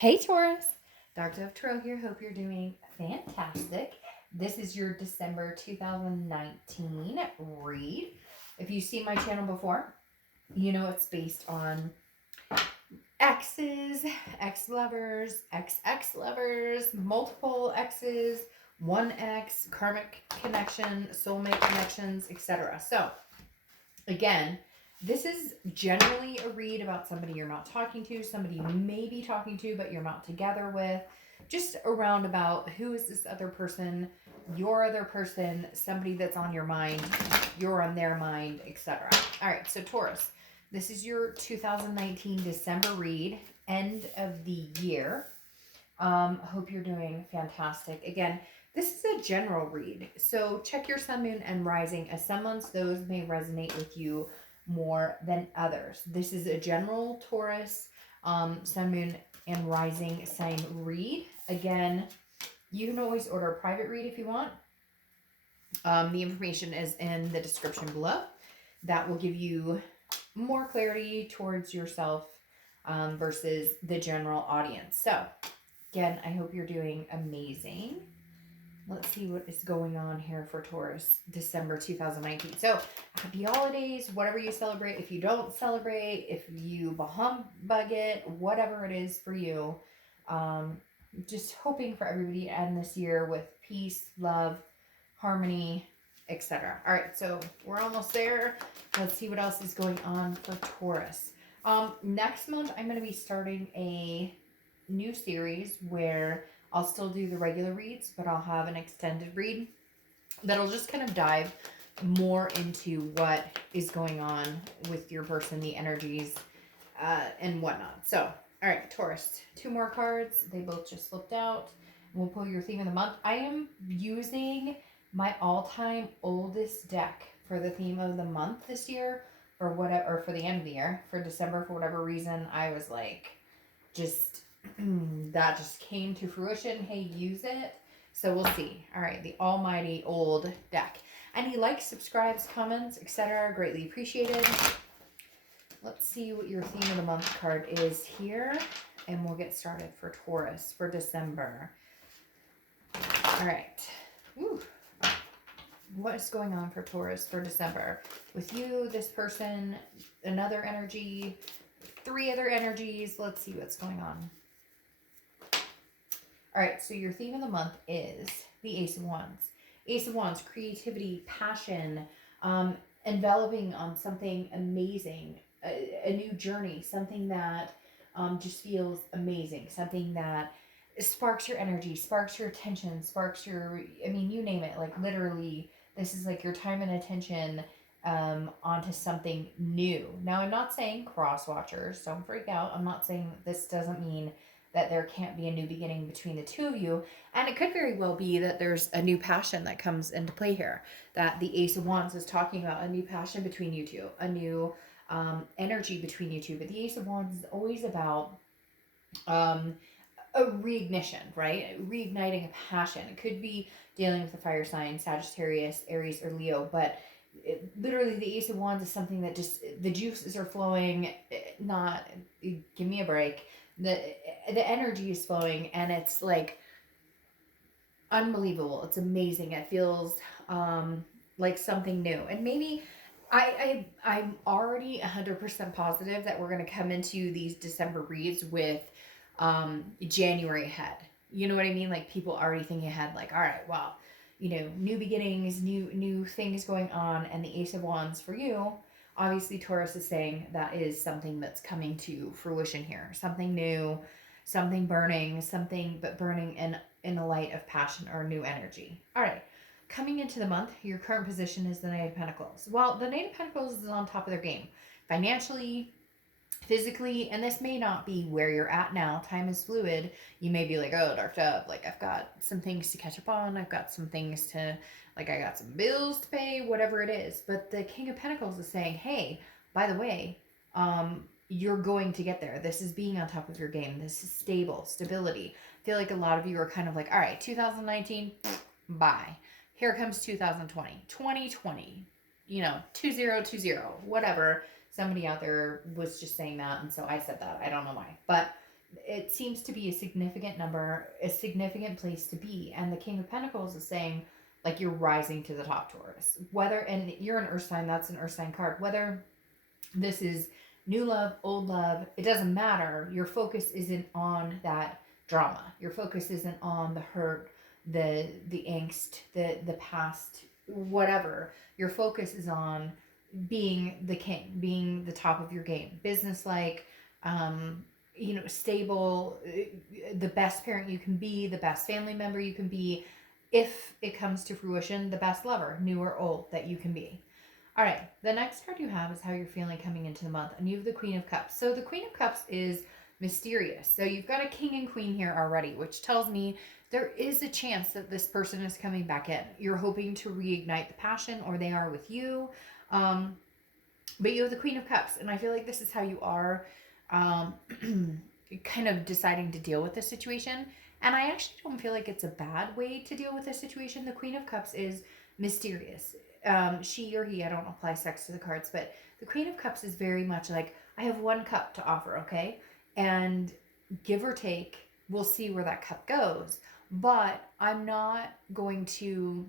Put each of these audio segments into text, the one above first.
Hey Taurus, Dark Dove Tarot here. Hope you're doing fantastic. This is your December 2019 read. If you see my channel before, you know it's based on exes, ex-lovers, ex-ex-lovers, multiple exes, one ex, karmic connection, soulmate connections, etc. So, again, this is generally a read about somebody you're not talking to, somebody you may be talking to, but you're not together with. Just around about who is this other person, your other person, somebody that's on your mind, you're on their mind, etc. All right, so Taurus, this is your 2019 December read, end of the year. Hope you're doing fantastic. Again, this is a general read, so check your sun, moon, and rising. As some months, those may resonate with you more than others. This is a general Taurus, sun, moon, and rising sign read. Again, you can always order a private read if you want. The information is in the description below. That will give you more clarity towards yourself versus the general audience. So, again, I hope you're doing amazing. Let's see what is going on here for Taurus, December 2019. So, happy holidays, whatever you celebrate. If you don't celebrate, if you humbug it, whatever it is for you, just hoping for everybody to end this year with peace, love, harmony, etc. All right, so we're almost there. Let's see what else is going on for Taurus. Next month, I'm going to be starting a new series where I'll still do the regular reads, but I'll have an extended read that'll just kind of dive more into what is going on with your person, the energies, and whatnot. So, all right, Taurus, 2 more cards. They both just slipped out. We'll pull your theme of the month. I am using my all-time oldest deck for the theme of the month this year, or whatever, or for the end of the year, for December. For whatever reason, I was like, just that just came to fruition. Hey, use it. So we'll see. All right, the almighty old deck. Any likes, subscribes, comments, etc. Greatly appreciated. Let's see what your theme of the month card is here, and we'll get started for Taurus for December. All right. Woo. What is going on for Taurus for December? With you, this person, another energy, 3 other energies. Let's see what's going on. All right, so your theme of the month is the Ace of Wands. Ace of Wands, creativity, passion, enveloping on something amazing, a new journey, something that just feels amazing, something that sparks your energy, sparks your attention, sparks your, I mean, you name it, like literally, this is like your time and attention onto something new. Now, I'm not saying cross watchers, don't freak out. I'm not saying this doesn't mean that there can't be a new beginning between the two of you. And it could very well be that there's a new passion that comes into play here, that the Ace of Wands is talking about a new passion between you two, a new energy between you two. But the Ace of Wands is always about a reignition, right? Reigniting a passion. It could be dealing with a fire sign, Sagittarius, Aries, or Leo, but literally the Ace of Wands is something that just, the juices are flowing, not, give me a break. The energy is flowing, and it's like unbelievable. It's amazing. It feels like something new. And maybe I'm already 100% positive that we're going to come into these December reads with January ahead. You know what I mean? Like people already thinking ahead, like, all right, well, you know, new beginnings, new things going on. And the Ace of Wands for you, obviously Taurus is saying that is something that's coming to fruition here. Something new, something burning, something but burning in a light of passion or new energy. All right. Coming into the month, your current position is the Knight of Pentacles. Well, the Knight of Pentacles is on top of their game. Financially, physically, and this may not be where you're at now. Time is fluid. You may be like, oh, Dark Dove, like I've got some things to catch up on. I've got some things to, like I got some bills to pay, whatever it is. But the King of Pentacles is saying, hey, by the way, you're going to get there. This is being on top of your game. This is stability. I feel like a lot of you are kind of like, all right, 2019, bye. Here comes 2020, 2020, you know, 2020, whatever. Somebody out there was just saying that, and so I said that. I don't know why. But it seems to be a significant number, a significant place to be. And the King of Pentacles is saying, like, you're rising to the top, Taurus. Whether, and you're an earth sign, that's an earth sign card. Whether this is new love, old love, it doesn't matter. Your focus isn't on that drama. Your focus isn't on the hurt, the angst, the past, whatever. Your focus is on being the king, being the top of your game, business like, stable, the best parent you can be, the best family member you can be, if it comes to fruition, the best lover, new or old, that you can be. All right, the next card you have is how you're feeling coming into the month, and you have the Queen of Cups. So the Queen of Cups is mysterious. So you've got a king and queen here already, which tells me there is a chance that this person is coming back in. You're hoping to reignite the passion, or they are with you. But you have the Queen of Cups, and I feel like this is how you are kind of deciding to deal with the situation. And I actually don't feel like it's a bad way to deal with the situation. The Queen of Cups is mysterious. She or he, I don't apply sex to the cards, but the Queen of Cups is very much like, I have one cup to offer, okay? And give or take, we'll see where that cup goes. But I'm not going to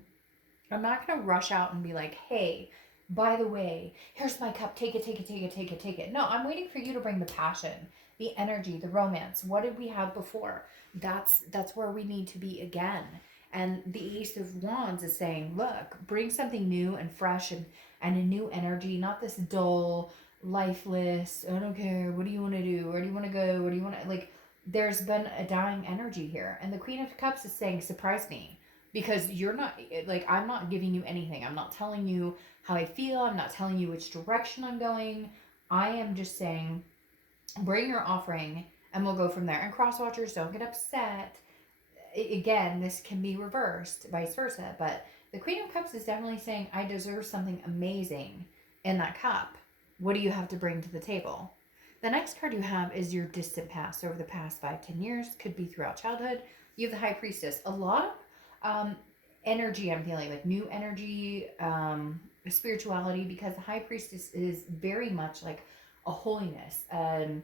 rush out and be like, hey, by the way, here's my cup, take it. No, I'm waiting for you to bring the passion, the energy, the romance. What did we have before? That's where we need to be again. And the Ace of Wands is saying, look, bring something new and fresh and a new energy, not this dull, lifeless, I don't care, what do you want to do? Where do you want to go? Where do you want to, like, there's been a dying energy here. And the Queen of Cups is saying, surprise me. Because you're not, like, I'm not giving you anything. I'm not telling you how I feel. I'm not telling you which direction I'm going. I am just saying, bring your offering and we'll go from there. And cross watchers, don't get upset. Again, this can be reversed, vice versa. But the Queen of Cups is definitely saying, I deserve something amazing in that cup. What do you have to bring to the table? The next card you have is your distant past. Over the past 5-10 years, could be throughout childhood. You have the High Priestess. A lot of energy I'm feeling, like new energy, spirituality, because the High Priestess is very much like a holiness, an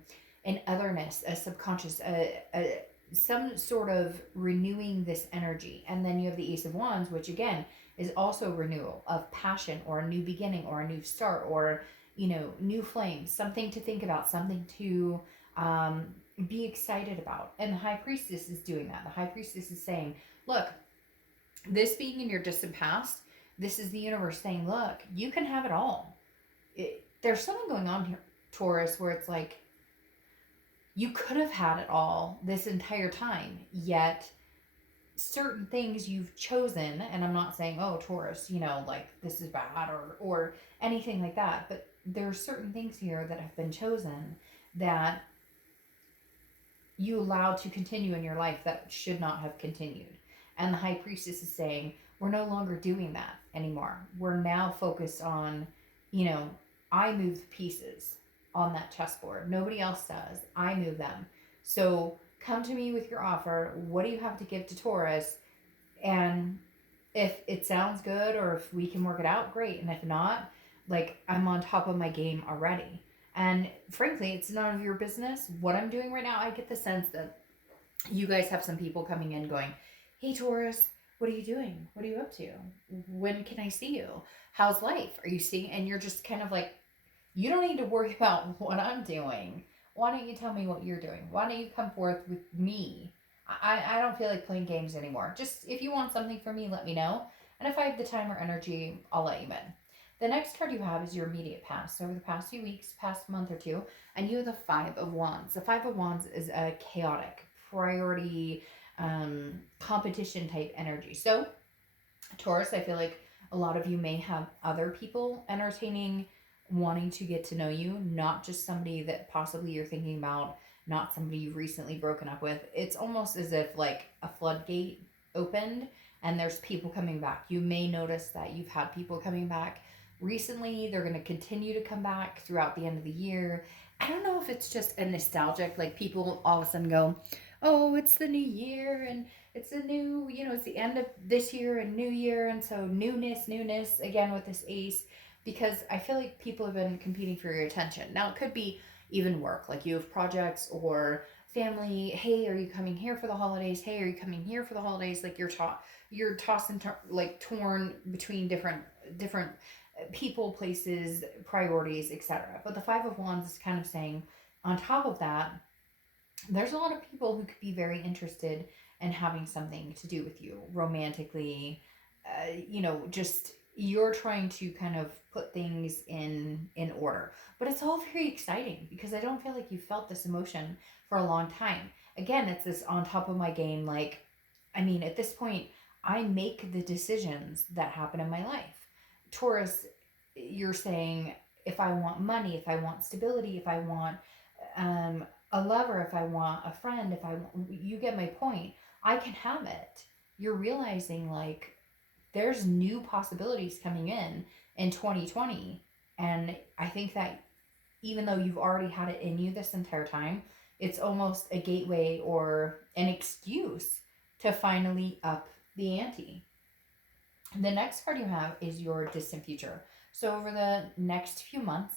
otherness, a subconscious, some sort of renewing this energy. And then you have the Ace of Wands, which again is also renewal of passion, or a new beginning, or a new start, or new flames, something to think about, something to be excited about. And the High Priestess is doing that. The High Priestess is saying, look, this being in your distant past, this is the universe saying, look, you can have it all. There's something going on here, Taurus, where it's like, you could have had it all this entire time, yet certain things you've chosen, and I'm not saying, oh, Taurus, like, this is bad, or anything like that, but there are certain things here that have been chosen that you allowed to continue in your life that should not have continued. And the High Priestess is saying, we're no longer doing that anymore. We're now focused on, I move the pieces on that chessboard. Nobody else does. I move them. So come to me with your offer. What do you have to give to Taurus? And if it sounds good, or if we can work it out, great. And if not, like, I'm on top of my game already. And frankly, it's none of your business what I'm doing right now. I get the sense that you guys have some people coming in going, hey, Taurus, what are you doing? What are you up to? When can I see you? How's life? Are you seeing? And you're just kind of like, you don't need to worry about what I'm doing. Why don't you tell me what you're doing? Why don't you come forth with me? I don't feel like playing games anymore. Just, if you want something from me, let me know. And if I have the time or energy, I'll let you in. The next card you have is your immediate past. So over the past few weeks, past month or two, and you have the Five of Wands. The Five of Wands is a chaotic, priority, competition type energy. So Taurus, I feel like a lot of you may have other people entertaining, wanting to get to know you, not just somebody that possibly you're thinking about, not somebody you've recently broken up with. It's almost as if like a floodgate opened and there's people coming back. You may notice that you've had people coming back recently. They're going to continue to come back throughout the end of the year. I don't know if it's just a nostalgic, like people all of a sudden go, oh, it's the new year and it's a new, it's the end of this year and new year. And so newness, again with this ace, because I feel like people have been competing for your attention. Now it could be even work, like you have projects or family, hey, are you coming here for the holidays? Hey, are you coming here for the holidays? Like you're tossed and like torn between different people, places, priorities, etc. But the Five of Wands is kind of saying, on top of that, there's a lot of people who could be very interested in having something to do with you romantically. Just you're trying to kind of put things in order, but it's all very exciting because I don't feel like you felt this emotion for a long time. Again, it's this on top of my game. Like, I mean, at this point, I make the decisions that happen in my life. Taurus, you're saying, if I want money, if I want stability, if I want a lover, if I want a friend, if I you get my point, I can have it. You're realizing like there's new possibilities coming in 2020, and I think that even though you've already had it in you this entire time, it's almost a gateway or an excuse to finally up the ante. The next card you have is your distant future. So over the next few months,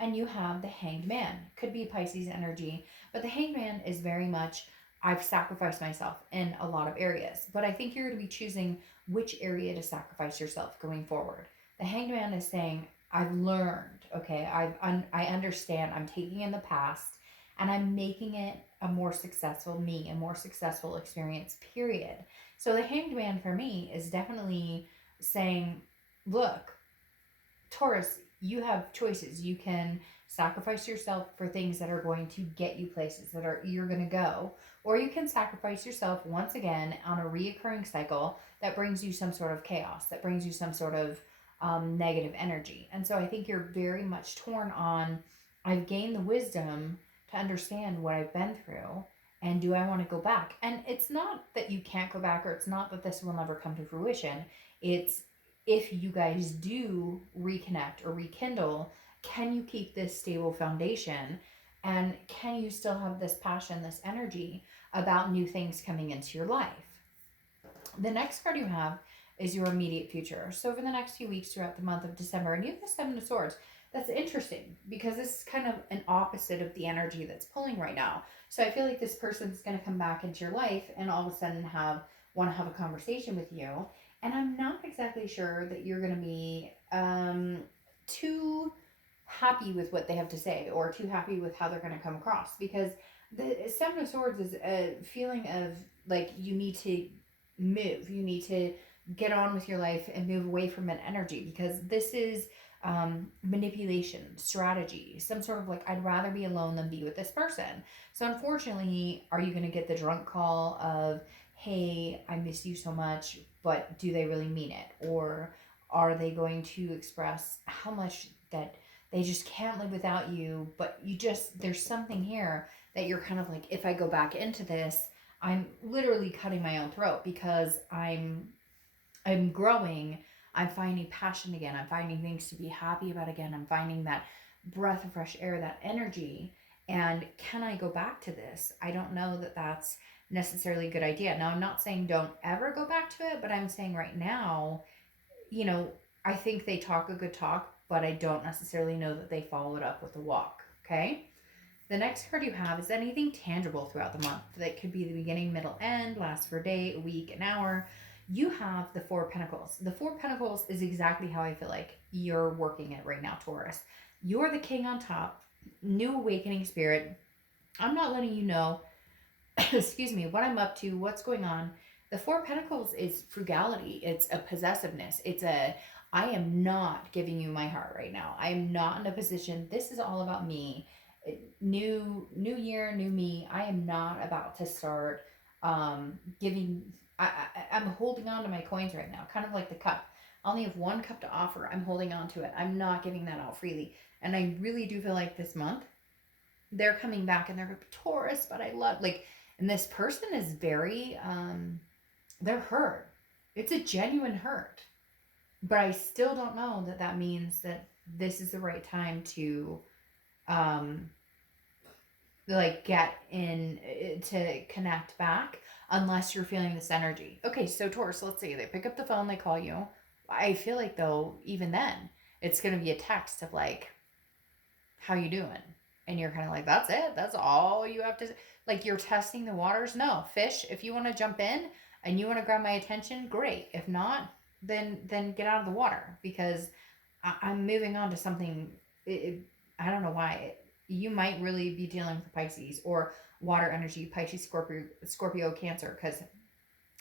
and you have the Hanged Man. Could be Pisces energy, but the Hanged Man is very much, I've sacrificed myself in a lot of areas, but I think you're going to be choosing which area to sacrifice yourself going forward. The Hanged Man is saying, I've learned, okay, I understand, I'm taking in the past and I'm making it a more successful me, a more successful experience, period. So the Hanged Man for me is definitely saying, look, Taurus, you have choices. You can sacrifice yourself for things that are going to get you places that are you're going to go, or you can sacrifice yourself once again on a reoccurring cycle that brings you some sort of chaos, that brings you some sort of negative energy. And so I think you're very much torn on, I've gained the wisdom to understand what I've been through, and do I want to go back? And it's not that you can't go back, or it's not that this will never come to fruition. It's, if you guys do reconnect or rekindle, can you keep this stable foundation? And can you still have this passion, this energy about new things coming into your life? The next card you have is your immediate future. So over the next few weeks throughout the month of December, and you have the Seven of Swords. That's interesting because this is kind of an opposite of the energy that's pulling right now. So I feel like this person's going to come back into your life and all of a sudden want to have a conversation with you. And I'm not exactly sure that you're going to be too happy with what they have to say or too happy with how they're going to come across, because the Seven of Swords is a feeling of like you need to move, you need to get on with your life and move away from an energy, because this is manipulation, strategy, some sort of like, I'd rather be alone than be with this person. So unfortunately, are you going to get the drunk call of, hey, I miss you so much, but do they really mean it? Or are they going to express how much that they just can't live without you, but you just, there's something here that you're kind of like, if I go back into this, I'm literally cutting my own throat because I'm growing. I'm finding passion again. I'm finding things to be happy about again. I'm finding that breath of fresh air, that energy. And can I go back to this? I don't know that that's necessarily a good idea. Now, I'm not saying don't ever go back to it, but I'm saying right now, I think they talk a good talk, but I don't necessarily know that they follow it up with a walk. Okay? The next card you have is anything tangible throughout the month. That could be the beginning, middle, end, last for a day, a week, an hour. You have the Four of Pentacles. The Four of Pentacles is exactly how I feel like you're working it right now, Taurus. You're the king on top, new awakening spirit. I'm not letting you know, excuse me, what I'm up to, what's going on. The Four of Pentacles is frugality. It's a possessiveness. It's a, I am not giving you my heart right now. I am not in a position. This is all about me. New year, new me. I am not about to start giving. I'm holding on to my coins right now, kind of like the cup. I only have one cup to offer. I'm holding on to it. I'm not giving that out freely. And I really do feel like this month they're coming back and they're like, Taurus, but I love, like, and this person is very they're hurt. It's a genuine hurt. But I still don't know that that means that this is the right time to like get in to connect back, unless you're feeling this energy. Okay, so Taurus, let's see, they pick up the phone, they call you. I feel like though, even then, it's gonna be a text of like, how you doing? And you're kind of like, that's it. That's all you have to, like, you're testing the waters. No, fish, if you want to jump in and you want to grab my attention, great. If not, then get out of the water, because I'm moving on to something. I don't know why. You might really be dealing with Pisces or water energy, Pisces, Scorpio, Cancer. Because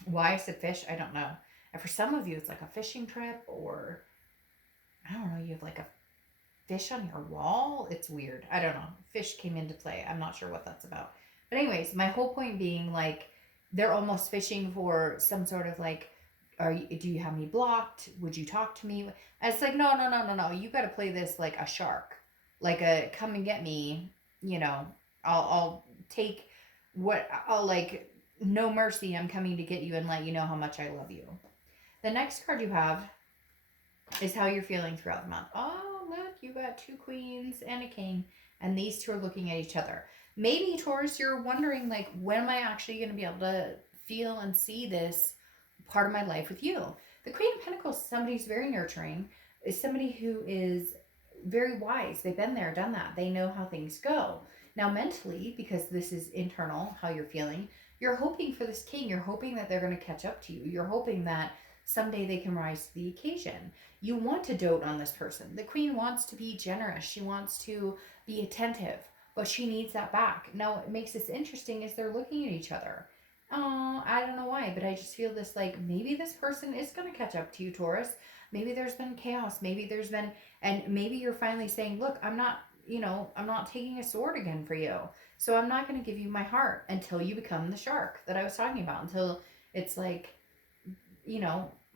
why I said fish, I don't know. And for some of you, it's like a fishing trip, or I don't know, you have like a fish on your wall. It's weird. I don't know. Fish came into play. I'm not sure what that's about. But anyways, my whole point being, like, they're almost fishing for some sort of like, do you have me blocked? Would you talk to me? And it's like, no, no, no, no, no. You got to play this like a shark, like a come and get me. You know, I'll take what I'll like. No mercy. I'm coming to get you and let you know how much I love you. The next card you have is how you're feeling throughout the month. Oh, look, you got 2 queens and a king, and these two are looking at each other. Maybe, Taurus, you're wondering, like, when am I actually going to be able to feel and see this part of my life with you? The Queen of Pentacles is somebody who's very nurturing, is somebody who is very wise. They've been there, done that. They know how things go. Now, mentally, because this is internal, how you're feeling, you're hoping for this king. You're hoping that they're going to catch up to you. You're hoping that someday they can rise to the occasion. You want to dote on this person. The queen wants to be generous. She wants to be attentive, but she needs that back. Now, what makes this interesting is they're looking at each other. Oh, I don't know why, but I just feel this, like, maybe this person is going to catch up to you, Taurus. Maybe there's been chaos. Maybe there's been, and maybe you're finally saying, look, I'm not taking a sword again for you. So I'm not going to give you my heart until you become the shark that I was talking about, until it's like,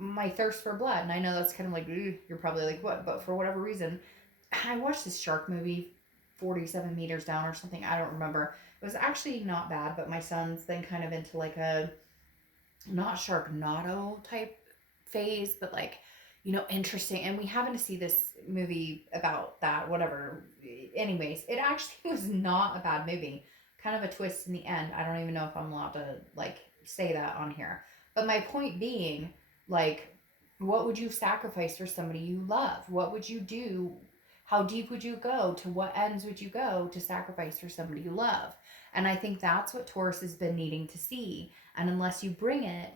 my thirst for blood. And I know that's kind of like, you're probably like, what? But for whatever reason, I watched this shark movie, 47 meters down or something. I don't remember. It was actually not bad, but my son's then kind of into like a, not Sharknado type phase, but like, interesting. And we happened to see this movie about that, whatever. Anyways, it actually was not a bad movie. Kind of a twist in the end. I don't even know if I'm allowed to like say that on here. But my point being, like, what would you sacrifice for somebody you love? What would you do? How deep would you go? To what ends would you go to sacrifice for somebody you love? And I think that's what Taurus has been needing to see. And unless you bring it,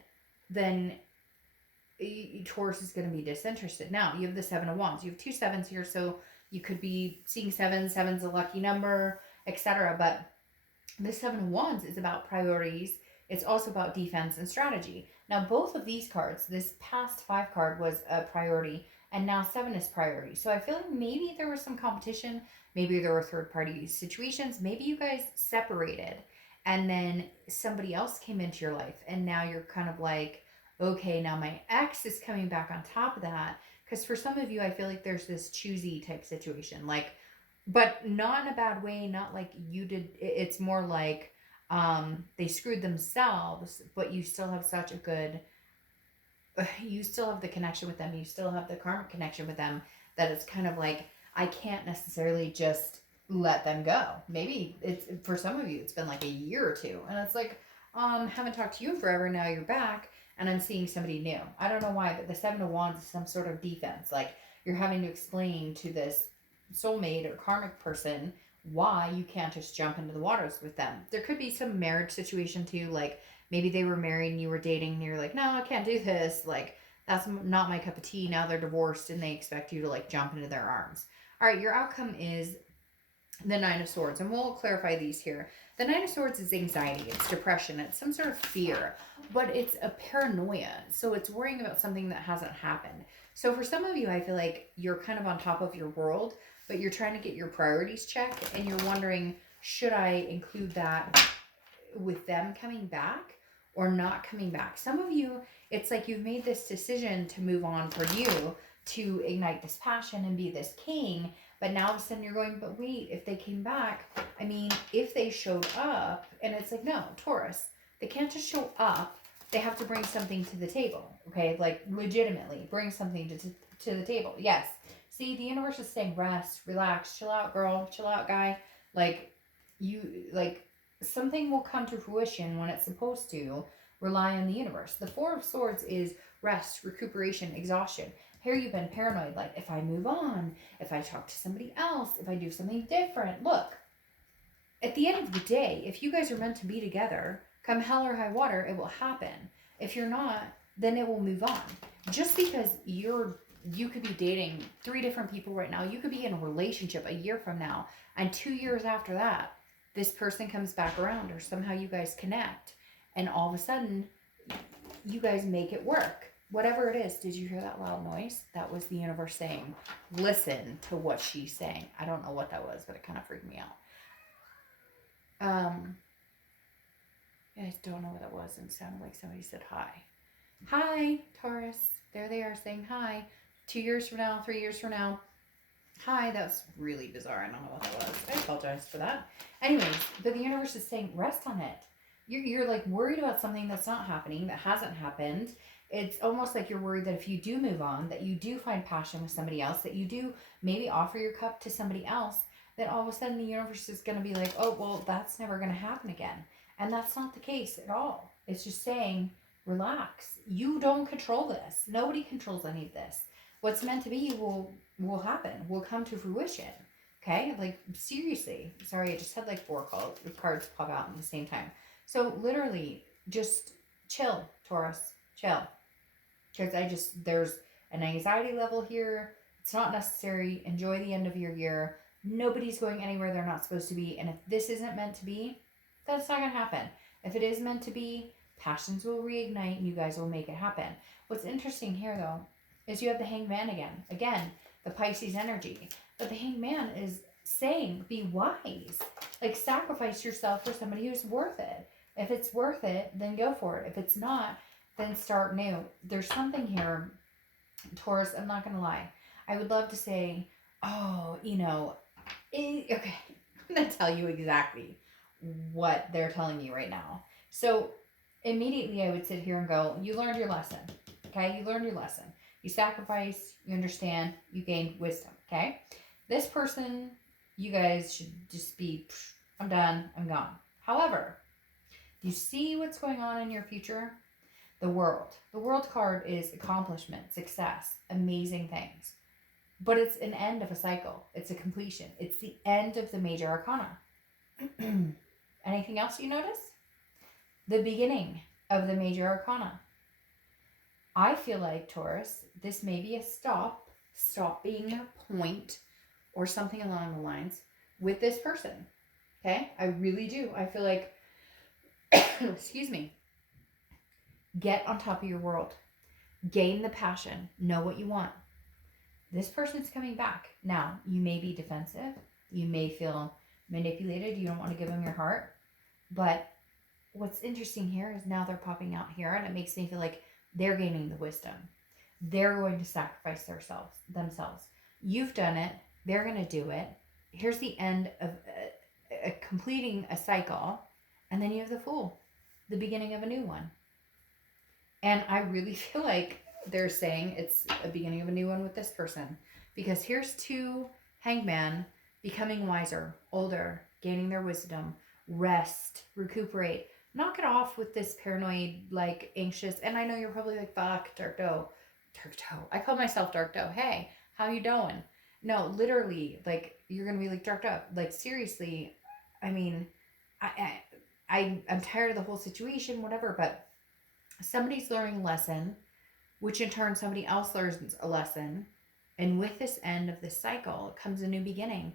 then Taurus is going to be disinterested. Now, you have the 7 of Wands. You have 2 sevens here, so you could be seeing 7. 7's a lucky number, etc. But the 7 of Wands is about priorities. It's also about defense and strategy. Now, both of these cards, this past 5 card was a priority, and now 7 is priority. So I feel like maybe there was some competition. Maybe there were third-party situations. Maybe you guys separated, and then somebody else came into your life, and now you're kind of like, okay, now my ex is coming back on top of that. Because for some of you, I feel like there's this choosy type situation, like, but not in a bad way, not like you did. It's more like they screwed themselves, but you still have such a good, you still have the connection with them, you still have the karmic connection with them, that it's kind of like, I can't necessarily just let them go. Maybe it's, for some of you, it's been like a year or 2, and it's like, haven't talked to you in forever, now you're back, and I'm seeing somebody new. I don't know why, but the 7 of Wands is some sort of defense. Like, you're having to explain to this soulmate or karmic person why you can't just jump into the waters with them. There could be some marriage situation too, like maybe they were married and you were dating and you're like, no, I can't do this, like that's not my cup of tea. Now they're divorced and they expect you to like jump into their arms. All right, your outcome is the 9 of Swords, and we'll clarify these here. The 9 of Swords is anxiety, it's depression, it's some sort of fear, but it's a paranoia. So it's worrying about something that hasn't happened. So for some of you, I feel like you're kind of on top of your world, but you're trying to get your priorities checked, and you're wondering, should I include that with them coming back or not coming back? Some of you, it's like you've made this decision to move on for you, to ignite this passion and be this king, but now all of a sudden you're going, but wait, if they came back, I mean, if they showed up, and it's like, no, Taurus, they can't just show up. They have to bring something to the table, okay? Like, legitimately, bring something to the table. Yes. See, the universe is saying, rest, relax, chill out, girl, chill out, guy. Like, something will come to fruition when it's supposed to. Rely on the universe. The 4 of Swords is rest, recuperation, exhaustion. Here you've been paranoid, like, if I move on, if I talk to somebody else, if I do something different. Look, at the end of the day, if you guys are meant to be together, come hell or high water, it will happen. If you're not, then it will move on. Just because you could be dating 3 different people right now, you could be in a relationship a year from now, and 2 years after that, this person comes back around, or somehow you guys connect, and all of a sudden, you guys make it work. Whatever it is. Did you hear that loud noise? That was the universe saying, listen to what she's saying. I don't know what that was, but it kind of freaked me out. I don't know what it was, and it sounded like somebody said hi. Hi, Taurus. There they are saying hi. 2 years from now, 3 years from now. Hi, that's really bizarre. I don't know what that was. I apologize for that. Anyways, but the universe is saying, rest on it. You're like worried about something that's not happening, that hasn't happened. It's almost like you're worried that if you do move on, that you do find passion with somebody else, that you do maybe offer your cup to somebody else, that all of a sudden the universe is going to be like, oh, well, that's never going to happen again. And that's not the case at all. It's just saying, relax. You don't control this. Nobody controls any of this. What's meant to be will happen, will come to fruition. Okay? Like, seriously. Sorry, I just had like 4 cards pop out at the same time. So, literally, just chill, Taurus. Chill. Because there's an anxiety level here. It's not necessary. Enjoy the end of your year. Nobody's going anywhere they're not supposed to be. And if this isn't meant to be, that's not going to happen. If it is meant to be, passions will reignite and you guys will make it happen. What's interesting here, though, is you have the Hanged Man again. Again, the Pisces energy. But the Hanged Man is saying, be wise. Like, sacrifice yourself for somebody who's worth it. If it's worth it, then go for it. If it's not, then start new. There's something here, Taurus, I'm not going to lie. I would love to say, oh, okay, I'm going to tell you exactly what they're telling you right now. So immediately I would sit here and go, you learned your lesson. Okay, you learned your lesson. You sacrificed, you understand, you gained wisdom. Okay, this person, you guys should just be, I'm done, I'm gone. However, you see what's going on in your future? The World. The World card is accomplishment, success, amazing things. But it's an end of a cycle. It's a completion. It's the end of the major arcana. Anything else you notice? The beginning of the major arcana. I feel like, Taurus, this may be a stop being a point or something along the lines with this person. Okay? I really do. I feel like, excuse me, get on top of your world. Gain the passion. Know what you want. This person's coming back. Now, you may be defensive. You may feel manipulated. You don't want to give them your heart. But what's interesting here is now they're popping out here, and it makes me feel like they're gaining the wisdom. They're going to sacrifice themselves. You've done it. They're going to do it. Here's the end of completing a cycle. And then you have the Fool, the beginning of a new one. And I really feel like they're saying it's a beginning of a new one with this person. Because here's 2 Hanged Man becoming wiser, older, gaining their wisdom, rest, recuperate. Knock it off with this paranoid, like, anxious. And I know you're probably like, fuck, Dark Doe. I call myself Dark Doe. Hey, how you doing? No, literally, like, you're going to be like, Dark Doe. Like, seriously, I mean, I'm tired of the whole situation, whatever, but somebody's learning a lesson, which in turn somebody else learns a lesson. And with this end of this cycle comes a new beginning.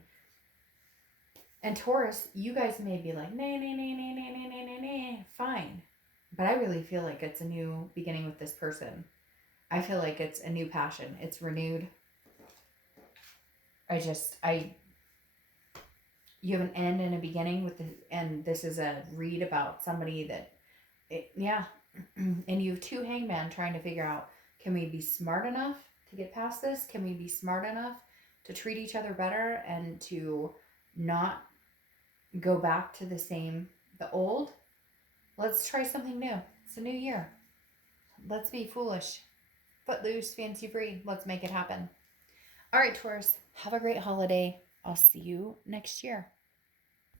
And Taurus, you guys may be like, nah, fine. But I really feel like it's a new beginning with this person. I feel like it's a new passion. It's renewed. You have an end and a beginning and this is a read about somebody that, and you have 2 Hanged Men trying to figure out, can we be smart enough to get past this? Can we be smart enough to treat each other better and to not go back to the old? Let's try something new. It's a new year. Let's be foolish. Footloose, fancy free. Let's make it happen. All right, Taurus, have a great holiday. I'll see you next year.